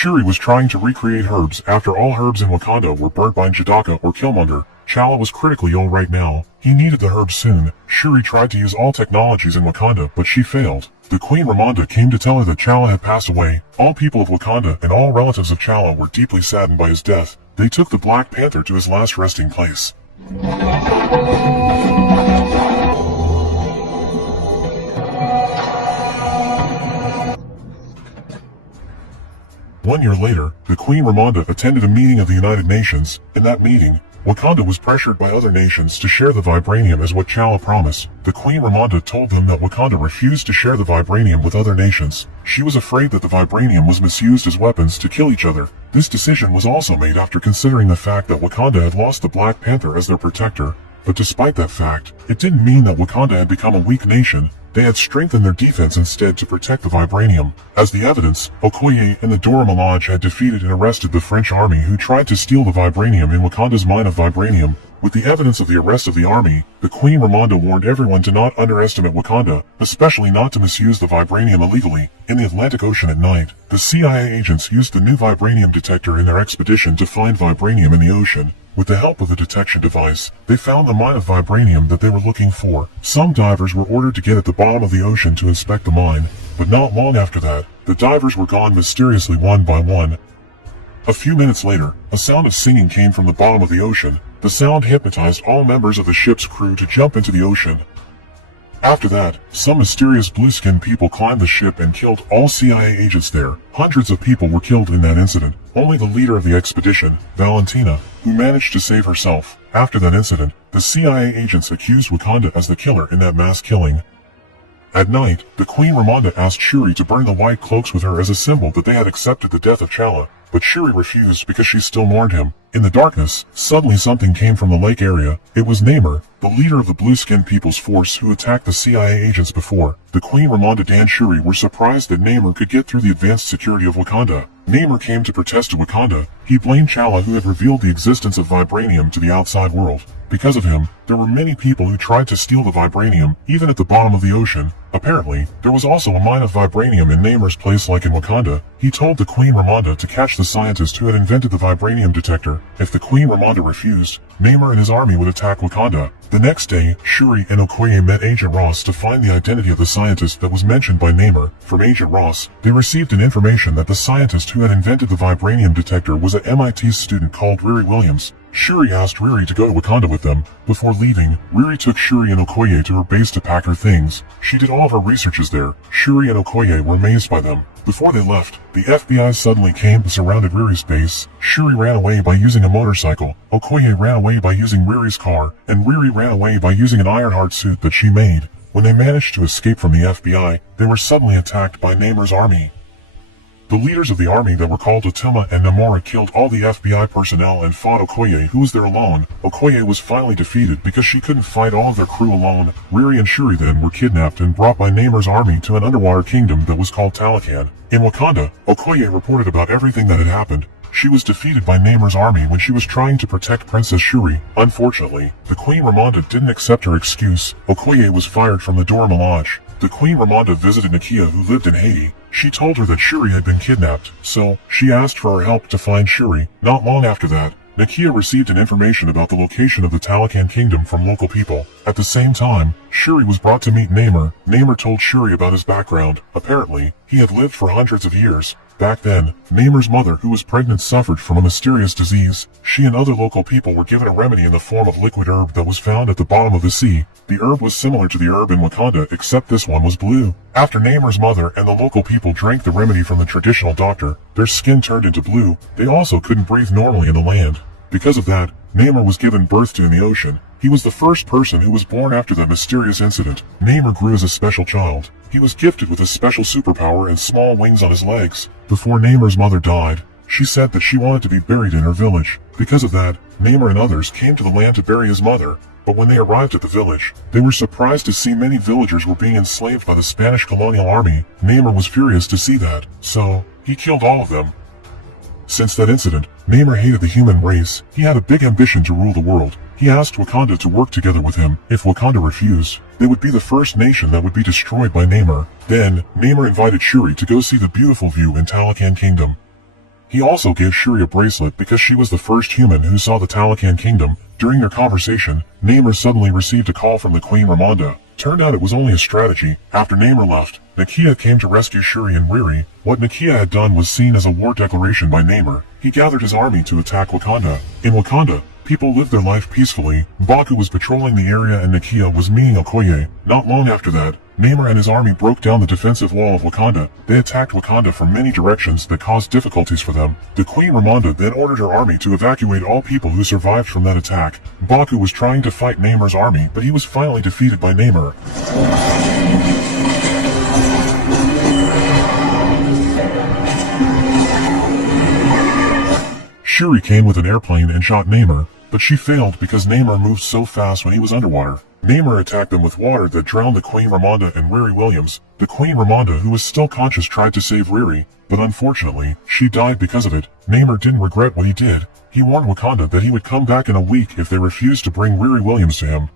Shuri was trying to recreate herbs after all herbs in Wakanda were burnt by Njidaka or Killmonger. T'Challa was critically ill right now. He needed the herbs soon. Shuri tried to use all technologies in Wakanda, but she failed. The Queen Ramonda came to tell her that T'Challa had passed away. All people of Wakanda and all relatives of T'Challa were deeply saddened by his death. They took the Black Panther to his last resting place. One year later, the Queen Ramonda attended a meeting of the United Nations. In that meeting, Wakanda was pressured by other nations to share the vibranium as what T'Challa promised. The Queen Ramonda told them that Wakanda refused to share the vibranium with other nations. She was afraid that the vibranium was misused as weapons to kill each other. This decision was also made after considering the fact that Wakanda had lost the Black Panther as their protector. But despite that fact, it didn't mean that Wakanda had become a weak nation. They had strengthened their defense instead to protect the vibranium. As the evidence, Okoye and the Dora Milaje had defeated and arrested the French army who tried to steal the vibranium in Wakanda's mine of vibranium. With the evidence of the arrest of the army, the Queen Ramonda warned everyone to not underestimate Wakanda, especially not to misuse the vibranium illegally. In the Atlantic Ocean at night, the CIA agents used the new vibranium detector in their expedition to find vibranium in the ocean. With the help of the detection device, they found the mine of vibranium that they were looking for. Some divers were ordered to get at the bottom of the ocean to inspect the mine, but not long after that, the divers were gone mysteriously one by one. A few minutes later, a sound of singing came from the bottom of the ocean. The sound hypnotized all members of the ship's crew to jump into the ocean. After that, some mysterious blue-skinned people climbed the ship and killed all CIA agents there. Hundreds of people were killed in that incident. Only the leader of the expedition, Valentina, who managed to save herself. After that incident, the CIA agents accused Wakanda as the killer in that mass killing. At night, the Queen Ramonda asked Shuri to burn the white cloaks with her as a symbol that they had accepted the death of T'Challa, but Shuri refused because she still mourned him. In the darkness, suddenly something came from the lake area. It was Namor, the leader of the blue-skinned people's force who attacked the CIA agents before. The Queen Ramonda and Shuri were surprised that Namor could get through the advanced security of Wakanda. Namor came to protest to Wakanda. He blamed T'Challa who had revealed the existence of vibranium to the outside world. Because of him, there were many people who tried to steal the vibranium, even at the bottom of the ocean. Apparently, there was also a mine of vibranium in Namor's place like in Wakanda. He told the Queen Ramonda to catch the scientist who had invented the vibranium detector. If the Queen Ramonda refused, Namor and his army would attack Wakanda. The next day, Shuri and Okoye met Agent Ross to find the identity of the scientist that was mentioned by Namor. From Agent Ross, they received an information that the scientist who had invented the vibranium detector was an MIT student called Riri Williams. Shuri asked Riri to go to Wakanda with them. Before leaving, Riri took Shuri and Okoye to her base to pack her things. She did all of her researches there. Shuri and Okoye were amazed by them. Before they left, the FBI suddenly came and surrounded Riri's base. Shuri ran away by using a motorcycle, Okoye ran away by using Riri's car, and Riri ran away by using an Ironheart suit that she made. When they managed to escape from the FBI, they were suddenly attacked by Namor's army. The leaders of the army that were called Otuma and Namora killed all the FBI personnel and fought Okoye, who was there alone. Okoye was finally defeated because she couldn't fight all of their crew alone. Riri and Shuri then were kidnapped and brought by Namor's army to an underwater kingdom that was called Talokan. In Wakanda, Okoye reported about everything that had happened. She was defeated by Namor's army when she was trying to protect Princess Shuri. Unfortunately, the Queen Ramonda didn't accept her excuse. Okoye was fired from the Dora Milaje. The Queen Ramonda visited Nakia, who lived in Haiti. She told her that Shuri had been kidnapped, so she asked for her help to find Shuri. Not long after that, Nakia received an information about the location of the Talokan kingdom from local people. At the same time, Shuri was brought to meet Namor. Namor told Shuri about his background. Apparently, he had lived for hundreds of years. Back then, Namor's mother, who was pregnant, suffered from a mysterious disease. She and other local people were given a remedy in the form of liquid herb that was found at the bottom of the sea. The herb was similar to the herb in Wakanda, except this one was blue. After Namor's mother and the local people drank the remedy from the traditional doctor, their skin turned into blue. They also couldn't breathe normally in the land. Because of that, Namor was given birth to in the ocean. He was the first person who was born after that mysterious incident. Namor grew as a special child. He was gifted with a special superpower and small wings on his legs. Before Namor's mother died, she said that she wanted to be buried in her village. Because of that, Namor and others came to the land to bury his mother. But when they arrived at the village, they were surprised to see many villagers were being enslaved by the Spanish colonial army. Namor was furious to see that, so he killed all of them. Since that incident, Namor hated the human race. He had a big ambition to rule the world. He asked Wakanda to work together with him. If Wakanda refused, they would be the first nation that would be destroyed by Namor. Then, Namor invited Shuri to go see the beautiful view in Talokan Kingdom. He also gave Shuri a bracelet because she was the first human who saw the Talokan kingdom. During their conversation, Namor suddenly received a call from the Queen Ramonda. Turned out it was only a strategy. After Namor left, Nakia came to rescue Shuri and Riri. What Nakia had done was seen as a war declaration by Namor. He gathered his army to attack Wakanda. In Wakanda, people lived their life peacefully. M'Baku was patrolling the area and Nakia was meeting Okoye. Not long after that, Namor and his army broke down the defensive wall of Wakanda. They attacked Wakanda from many directions that caused difficulties for them. The Queen Ramonda then ordered her army to evacuate all people who survived from that attack. M'Baku was trying to fight Namor's army, but he was finally defeated by Namor. Shuri came with an airplane and shot Namor, but she failed because Namor moved so fast when he was underwater. Namor attacked them with water that drowned the Queen Ramonda and Riri Williams. The Queen Ramonda, who was still conscious, tried to save Riri, but unfortunately, she died because of it. Namor didn't regret what he did. He warned Wakanda that he would come back in a week if they refused to bring Riri Williams to him.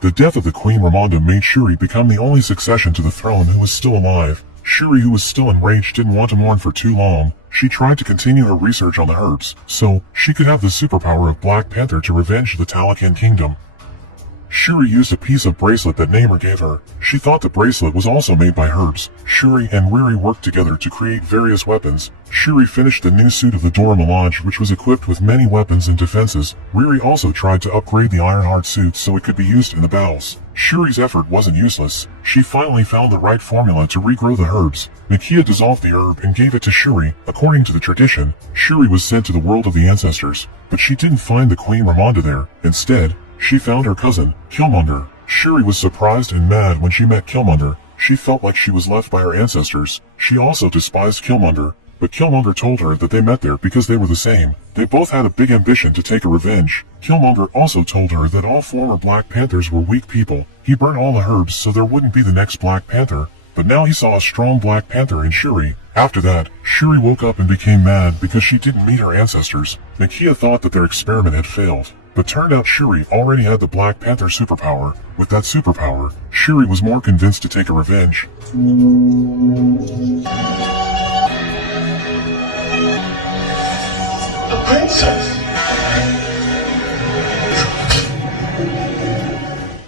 The death of the Queen Ramonda made Shuri become the only succession to the throne who was still alive. Shuri, who was still enraged, didn't want to mourn for too long. She tried to continue her research on the herbs, so she could have the superpower of Black Panther to revenge the Talokan kingdom. Shuri used a piece of bracelet that Namor gave her. She thought the bracelet was also made by herbs. Shuri and Riri worked together to create various weapons. Shuri finished the new suit of the Dora Milaje, which was equipped with many weapons and defenses. Riri also tried to upgrade the Ironheart suit so it could be used in the battles. Shuri's effort wasn't useless. She finally found the right formula to regrow the herbs. Nakia dissolved the herb and gave it to Shuri. According to the tradition, Shuri was sent to the world of the ancestors, but she didn't find the Queen Ramonda there. Instead, she found her cousin, Killmonger. Shuri was surprised and mad when she met Killmonger. She felt like she was left by her ancestors. She also despised Killmonger, but Killmonger told her that they met there because they were the same. They both had a big ambition to take a revenge. Killmonger also told her that all former Black Panthers were weak people. He burned all the herbs so there wouldn't be the next Black Panther, but now he saw a strong Black Panther in Shuri. After that, Shuri woke up and became mad because she didn't meet her ancestors. Nakia thought that their experiment had failed, but turned out Shuri already had the Black Panther superpower. With that superpower, Shuri was more convinced to take a revenge. A princess.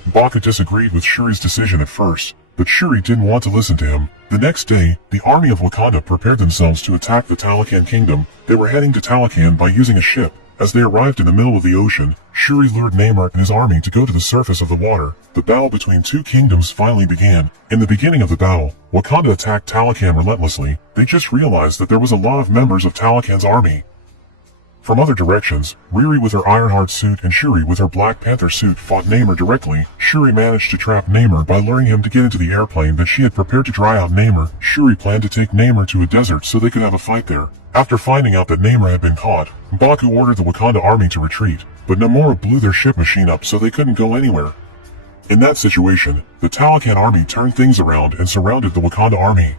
M'Baku disagreed with Shuri's decision at first, but Shuri didn't want to listen to him. The next day, the army of Wakanda prepared themselves to attack the Talokan kingdom. They were heading to Talokan by using a ship. As they arrived in the middle of the ocean, Shuri lured Namor and his army to go to the surface of the water. The battle between two kingdoms finally began. In the beginning of the battle, Wakanda attacked Talokan relentlessly. They just realized that there was a lot of members of Talokan's army. From other directions, Riri with her Ironheart suit and Shuri with her Black Panther suit fought Namor directly. Shuri managed to trap Namor by luring him to get into the airplane that she had prepared to dry out Namor. Shuri planned to take Namor to a desert so they could have a fight there. After finding out that Namor had been caught, M'Baku ordered the Wakanda army to retreat, but Namor blew their ship machine up so they couldn't go anywhere. In that situation, the Talokan army turned things around and surrounded the Wakanda army.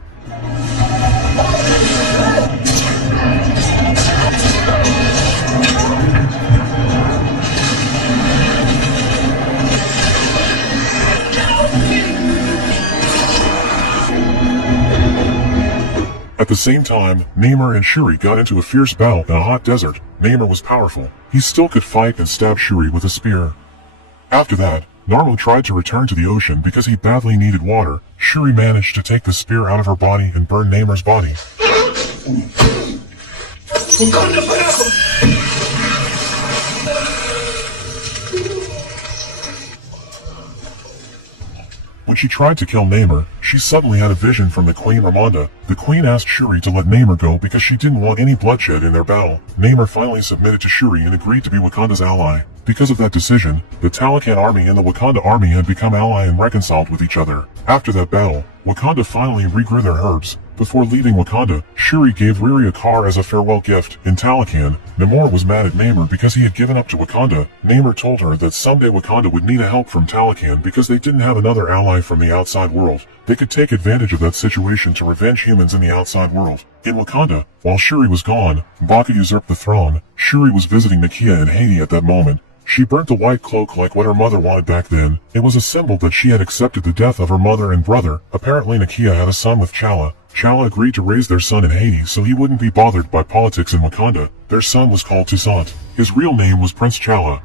At the same time, Namor and Shuri got into a fierce battle in a hot desert. Namor was powerful. He still could fight and stab Shuri with a spear. After that, Narmo tried to return to the ocean because he badly needed water. Shuri managed to take the spear out of her body and burn Namor's body. When she tried to kill Namor, she suddenly had a vision from the Queen Ramonda. The Queen asked Shuri to let Namor go because she didn't want any bloodshed in their battle. Namor finally submitted to Shuri and agreed to be Wakanda's ally. Because of that decision, the Talokan army and the Wakanda army had become ally and reconciled with each other. After that battle, Wakanda finally regrew their herbs. Before leaving Wakanda, Shuri gave Riri a car as a farewell gift. In Talokan, Namor was mad at Namor because he had given up to Wakanda. Namor told her that someday Wakanda would need help from Talokan because they didn't have another ally from the outside world. They could take advantage of that situation to revenge humans in the outside world. In Wakanda, while Shuri was gone, M'Baku usurped the throne. Shuri was visiting Nakia and Haiti at that moment. She burnt the white cloak like what her mother wanted back then. It was a symbol that she had accepted the death of her mother and brother. Apparently Nakia had a son with Chala. Chala agreed to raise their son in Hades so he wouldn't be bothered by politics in Wakanda. Their son was called Toussaint. His real name was Prince Chala.